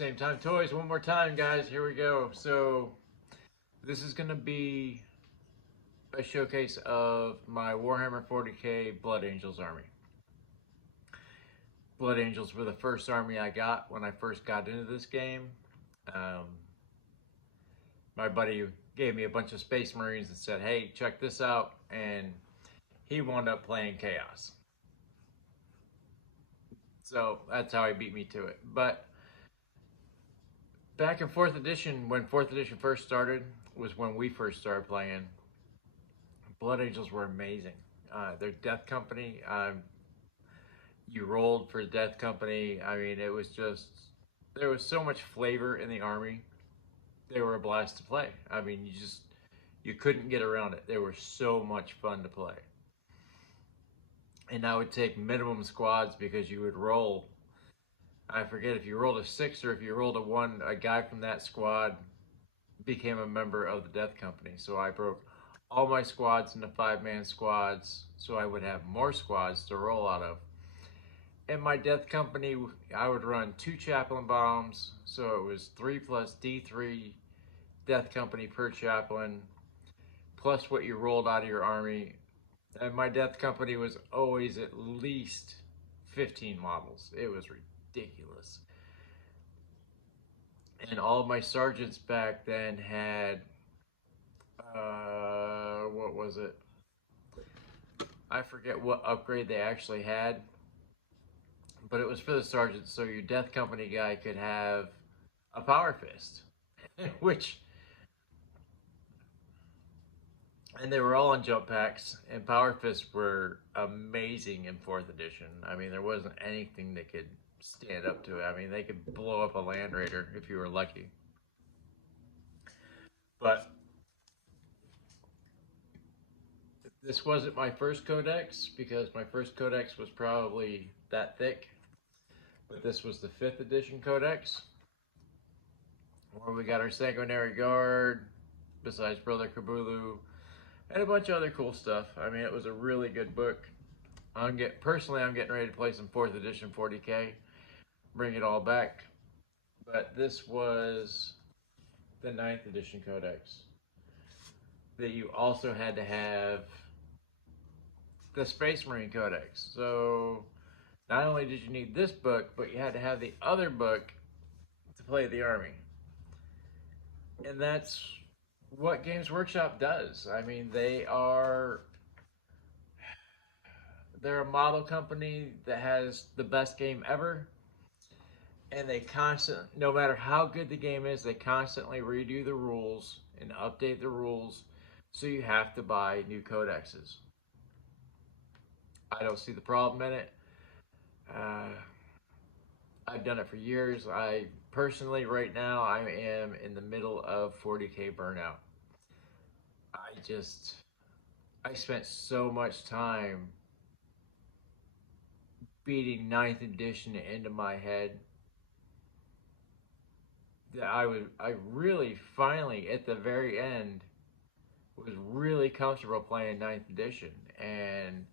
Same time toys one more time, guys. Here we go. So this is gonna be a showcase of my Warhammer 40K Blood Angels army. Blood Angels were the first army I got when I first got into this game. Um, my buddy gave me a bunch of Space Marines and said, "Hey, check this out," and he wound up playing Chaos. So that's how he beat me to it. But back in 4th edition, when 4th edition first started, was when we first started playing. Blood Angels were amazing. Their Death Company, you rolled for Death Company. I mean, it was just, there was so much flavor in the army. They were a blast to play. I mean, you couldn't get around it. They were so much fun to play. And I would take minimum squads because you would roll, I forget if you rolled a 6 or if you rolled a 1, a guy from that squad became a member of the Death Company. So I broke all my squads into 5-man squads so I would have more squads to roll out of. In my Death Company, I would run 2 Chaplain Bombs, so it was 3 plus D3 Death Company per Chaplain, plus what you rolled out of your army. And my Death Company was always at least 15 models. It was ridiculous. And all of my sergeants back then had, what was it? I forget what upgrade they actually had, but it was for the sergeants, so your Death Company guy could have a Power Fist, which, and they were all on jump packs, and Power Fists were amazing in 4th edition. I mean, there wasn't anything that could stand up to it. I mean, they could blow up a Land Raider if you were lucky. But this wasn't my first codex, because my first codex was probably that thick. But this was the 5th edition codex, where we got our Sanguinary Guard, besides Brother Kabulu, and a bunch of other cool stuff. I mean, it was a really good book. Personally, I'm getting ready to play some 4th edition 40K, bring it all back. But this was the 9th edition codex that you also had to have the Space Marine Codex. So not only did you need this book, but you had to have the other book to play the army. And that's what Games Workshop does. I mean, they're a model company that has the best game ever. And no matter how good the game is, they constantly redo the rules and update the rules. So you have to buy new codexes. I don't see the problem in it. I've done it for years. I personally, right now, I am in the middle of 40K burnout. I spent so much time beating 9th edition into my head that I really finally, at the very end, was really comfortable playing 9th edition. And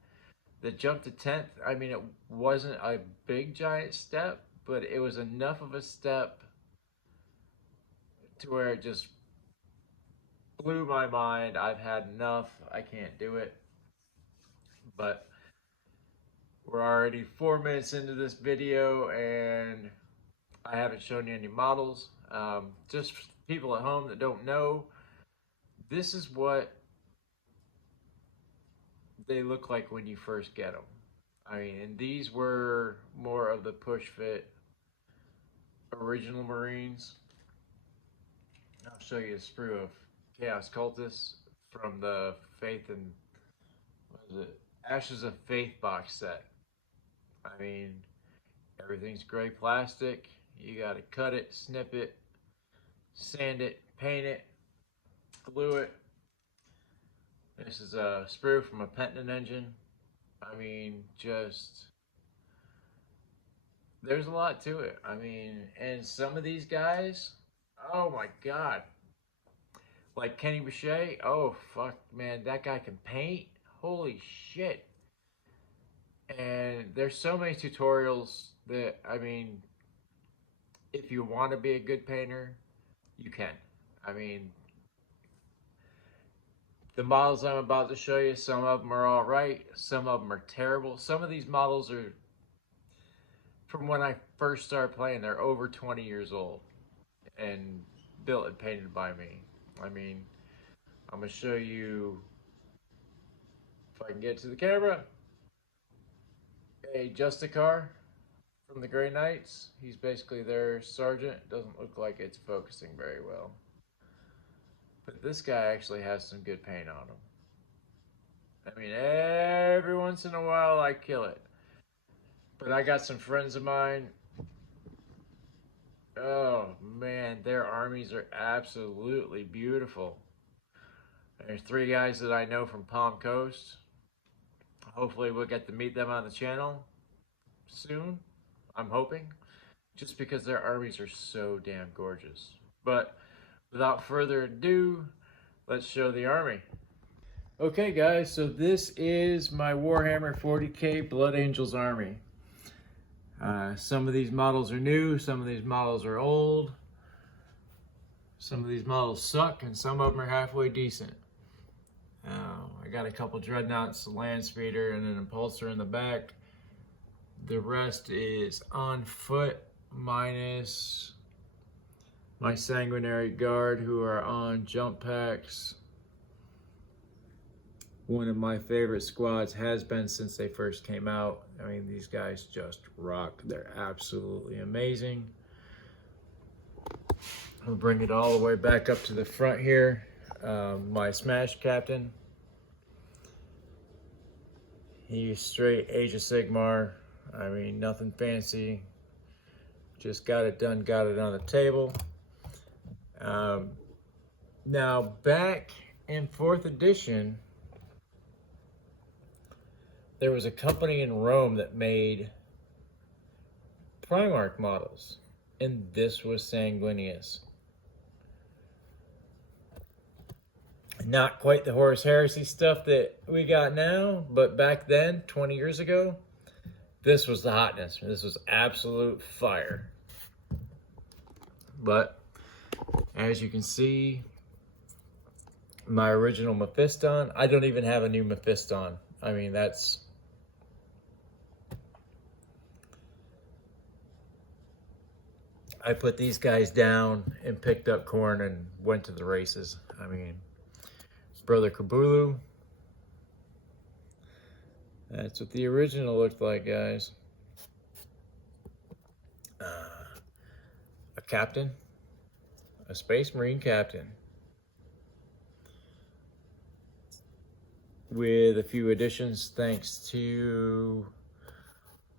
the jump to 10th, I mean, it wasn't a big giant step, but it was enough of a step to where it just blew my mind. I've had enough. I can't do it. But we're already 4 minutes into this video and I haven't shown you any models. Just for people at home that don't know, this is what they look like when you first get them. I mean, and these were more of the push fit original Marines. I'll show you a sprue of Chaos Cultists from the Faith and, what is it? Ashes of Faith box set. I mean, everything's gray plastic. You gotta cut it, snip it, sand it, paint it, glue it. This is a sprue from a Penton engine. I mean, there's a lot to it. I mean, and some of these guys, oh my God. Like Kenny Boucher, oh fuck, man, that guy can paint. Holy shit. And there's so many tutorials that, I mean, if you want to be a good painter, you can. I mean, the models I'm about to show you, some of them are all right, some of them are terrible. Some of these models are from when I first started playing. They're over 20 years old and built and painted by me. I mean, I'm gonna show you, if I can get to the camera, a Justicar from the Grey Knights. He's basically their sergeant. Doesn't look like it's focusing very well. But this guy actually has some good paint on him. I mean, every once in a while I kill it. But I got some friends of mine. Oh man, their armies are absolutely beautiful. There's 3 guys that I know from Palm Coast. Hopefully we'll get to meet them on the channel soon. I'm hoping. Just because their armies are so damn gorgeous. But without further ado, let's show the army. Okay guys, so this is my Warhammer 40K Blood Angels army. Some of these models are new, some of these models are old. Some of these models suck and some of them are halfway decent. I got a couple Dreadnoughts, a Land Speeder, and an Impulsor in the back. The rest is on foot, minus my Sanguinary Guard, who are on jump packs. One of my favorite squads has been since they first came out. I mean, these guys just rock. They're absolutely amazing. I'll bring it all the way back up to the front here. My Smash Captain. He's straight Age of Sigmar. I mean, nothing fancy. Just got it done, got it on the table. Now, back in 4th edition, there was a company in Rome that made Primarch models, and this was Sanguinius. Not quite the Horus Heresy stuff that we got now, but back then, 20 years ago, this was the hotness. This was absolute fire. But as you can see, my original Mephiston, I don't even have a new Mephiston. I mean, that's... I put these guys down and picked up corn and went to the races. I mean, Brother Kabulu. That's what the original looked like, guys. A captain. A Space Marine captain. With a few additions thanks to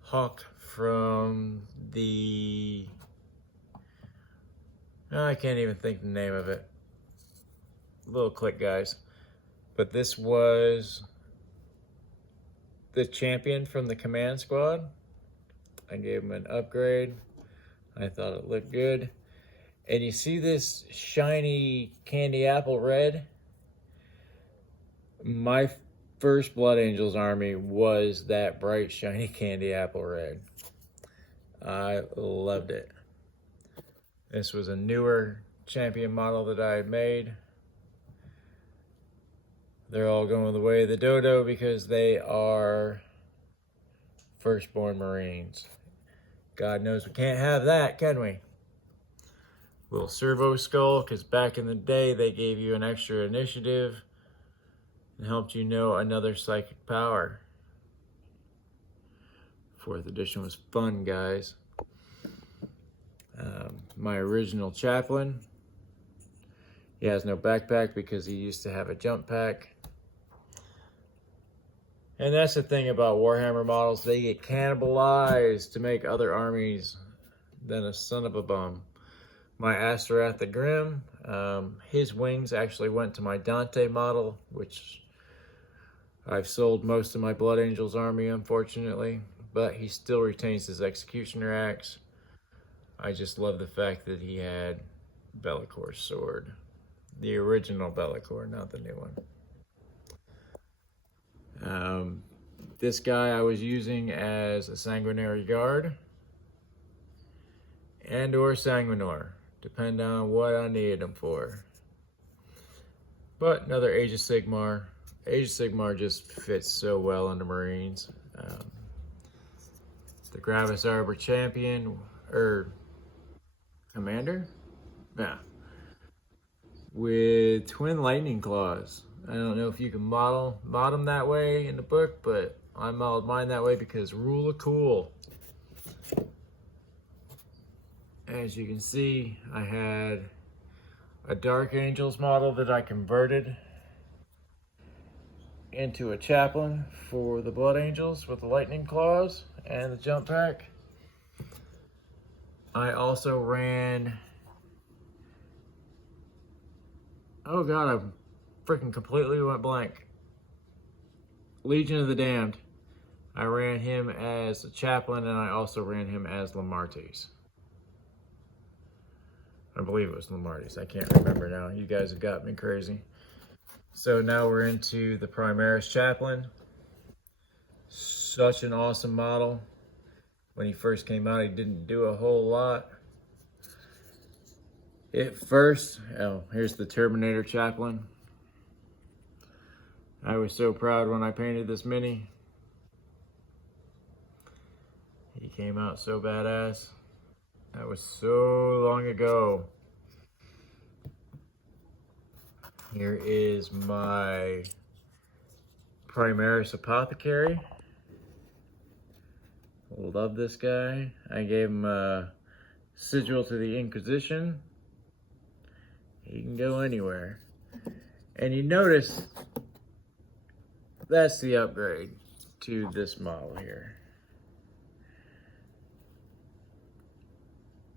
Hawk from the... I can't even think the name of it. Little click, guys. But this was the champion from the command squad. I gave him an upgrade. I thought it looked good. And you see this shiny candy apple red? My first Blood Angels army was that bright shiny candy apple red. I loved it. This was a newer champion model that I had made. They're all going the way of the dodo because they are firstborn Marines. God knows we can't have that, can we? Little servo skull, because back in the day they gave you an extra initiative and helped you know another psychic power. 4th edition was fun, guys. My original chaplain, he has no backpack because he used to have a jump pack. And that's the thing about Warhammer models, they get cannibalized to make other armies than a son of a bum. My Astorath the Grim, his wings actually went to my Dante model, which I've sold most of my Blood Angels army, unfortunately, but he still retains his Executioner axe. I just love the fact that he had Bellacor's sword. The original Be'lakor, not the new one. This guy I was using as a Sanguinary Guard. and or Sanguinor, depending on what I need them for. But another Age of Sigmar. Age of Sigmar just fits so well under Marines. The Gravis Arbor Champion, or Commander? Yeah. With twin lightning claws. I don't know if you can mod them that way in the book, but I modeled mine that way because rule of cool. As you can see, I had a Dark Angels model that I converted into a chaplain for the Blood Angels with the lightning claws and the jump pack. I also ran, oh god, I freaking completely went blank. Legion of the Damned. I ran him as a chaplain, and I also ran him as Lamartes. I believe it was Lamartes. I can't remember now. You guys have got me crazy. So now we're into the Primaris Chaplain. Such an awesome model. When he first came out, he didn't do a whole lot. At first, oh, here's the Terminator Chaplain. I was so proud when I painted this mini. He came out so badass. That was so long ago. Here is my Primaris Apothecary. Love this guy. I gave him a sigil to the Inquisition. He can go anywhere. And you notice that's the upgrade to this model here.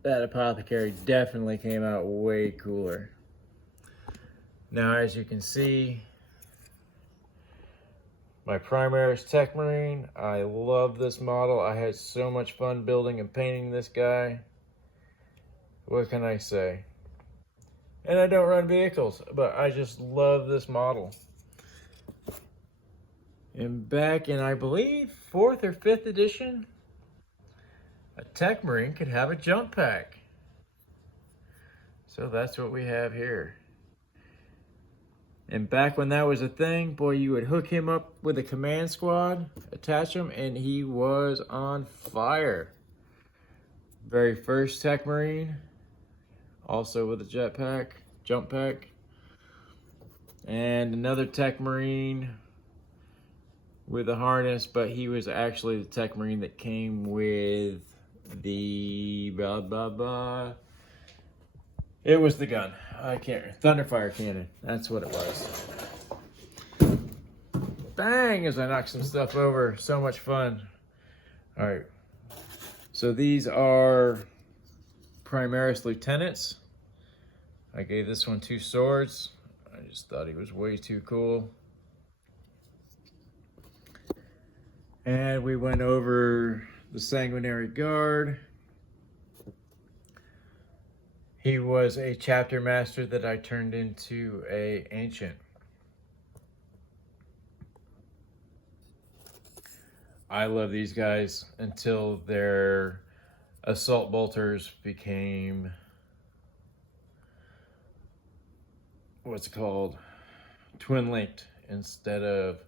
That Apothecary definitely came out way cooler. Now, as you can see, my Primaris Tech Marine, I love this model. I had so much fun building and painting this guy. What can I say? And I don't run vehicles, but I just love this model. And back in, I believe, 4th or 5th edition, a Tech Marine could have a jump pack. So that's what we have here. And back when that was a thing, boy, you would hook him up with a command squad, attach him, and he was on fire. Very first Tech Marine, also with a jetpack, jump pack. And another Tech Marine with a harness, but he was actually the Tech Marine that came with the it was the gun. I can't. Thunderfire cannon. That's what it was. Bang! As I knock some stuff over. So much fun. All right. So these are Primaris Lieutenants. I gave this one 2 swords. I just thought he was way too cool. And we went over the Sanguinary Guard. He was a chapter master that I turned into an ancient. I love these guys until their assault bolters became, what's it called? Twin linked instead of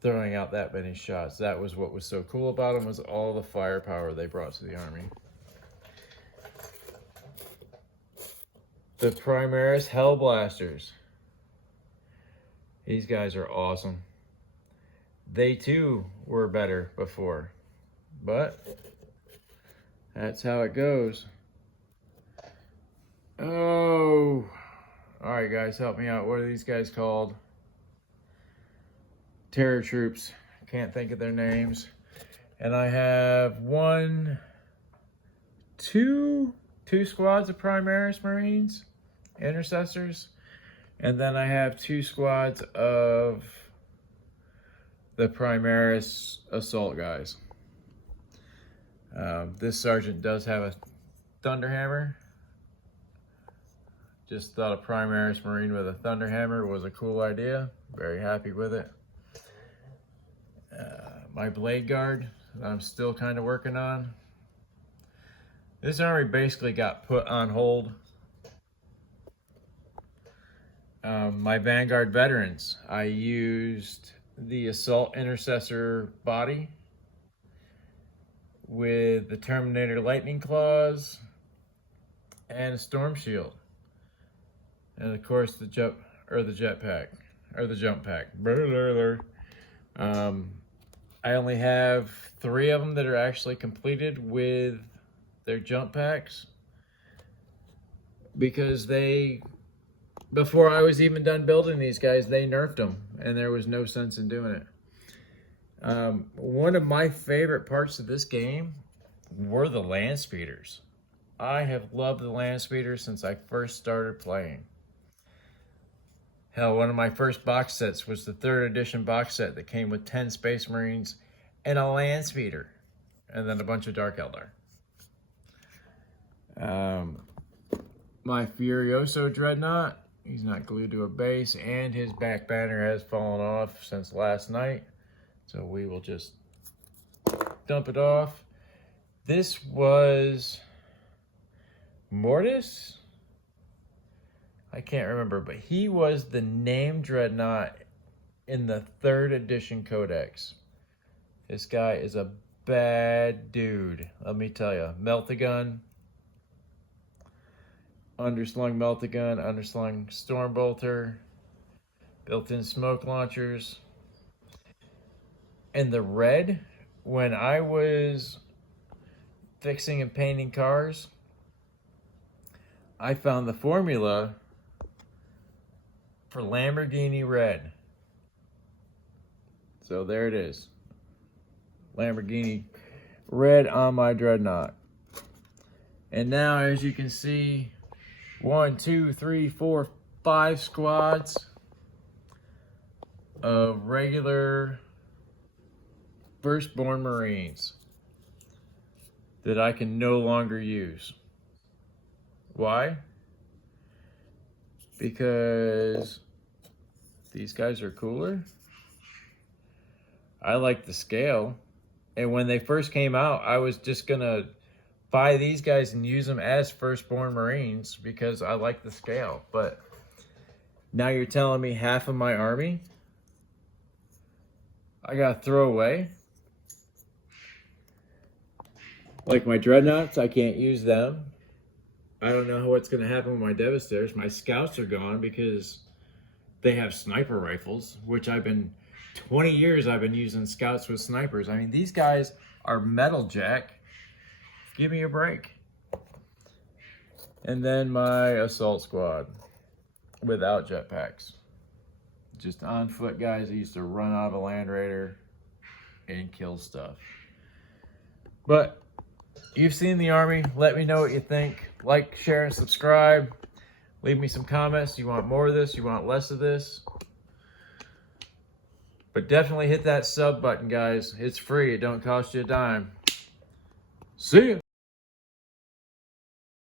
throwing out that many shots. That was what was so cool about them, was all the firepower they brought to the army. The Primaris Hellblasters. These guys are awesome. They too were better before, but that's how it goes. Oh, all right, guys, help me out. What are these guys called? Terror Troops. Can't think of their names. And I have two squads of Primaris Marines, Intercessors, and then I have 2 squads of the Primaris Assault guys. This sergeant does have a Thunderhammer. Just thought a Primaris Marine with a Thunderhammer was a cool idea. Very happy with it. My Blade Guard that I'm still kind of working on. This army basically got put on hold. My Vanguard veterans, I used the Assault Intercessor body with the Terminator Lightning Claws and a Storm Shield, and of course the jetpack or the jump pack. I only have 3 of them that are actually completed with their jump packs because before I was even done building these guys, they nerfed them and there was no sense in doing it. One of my favorite parts of this game were the land speeders. I have loved the land speeders since I first started playing. Hell, one of my first box sets was the 3rd edition box set that came with 10 Space Marines and a land speeder, and then a bunch of Dark Eldar. My Furioso Dreadnought, he's not glued to a base, and his back banner has fallen off since last night. So we will just dump it off. This was Mortis? I can't remember, but he was the named Dreadnought in the 3rd edition Codex. This guy is a bad dude, let me tell you. Melt-A-Gun, underslung Melt-A-Gun, underslung Stormbolter, built-in smoke launchers. And the red, when I was fixing and painting cars, I found the formula for Lamborghini red. So there it is. Lamborghini red on my Dreadnought. And now, as you can see, 1, 2, 3, 4, 5 squads of regular Firstborn Marines that I can no longer use. Why? Because these guys are cooler. I like the scale. And when they first came out, I was just gonna buy these guys and use them as Firstborn Marines because I like the scale. But now you're telling me half of my army I gotta throw away? Like my Dreadnoughts, I can't use them. I don't know what's going to happen with my Devastators. My Scouts are gone because they have sniper rifles, which 20 years I've been using Scouts with snipers. I mean, these guys are metal, Jack. Give me a break. And then my Assault Squad without jetpacks. Just on foot guys that used to run out of a Land Raider and kill stuff. But you've seen the army. Let me know what you think. Like, share, and subscribe. Leave me some comments. You want more of this? You want less of this? But definitely hit that sub button, guys. It's free. It don't cost you a dime. See ya.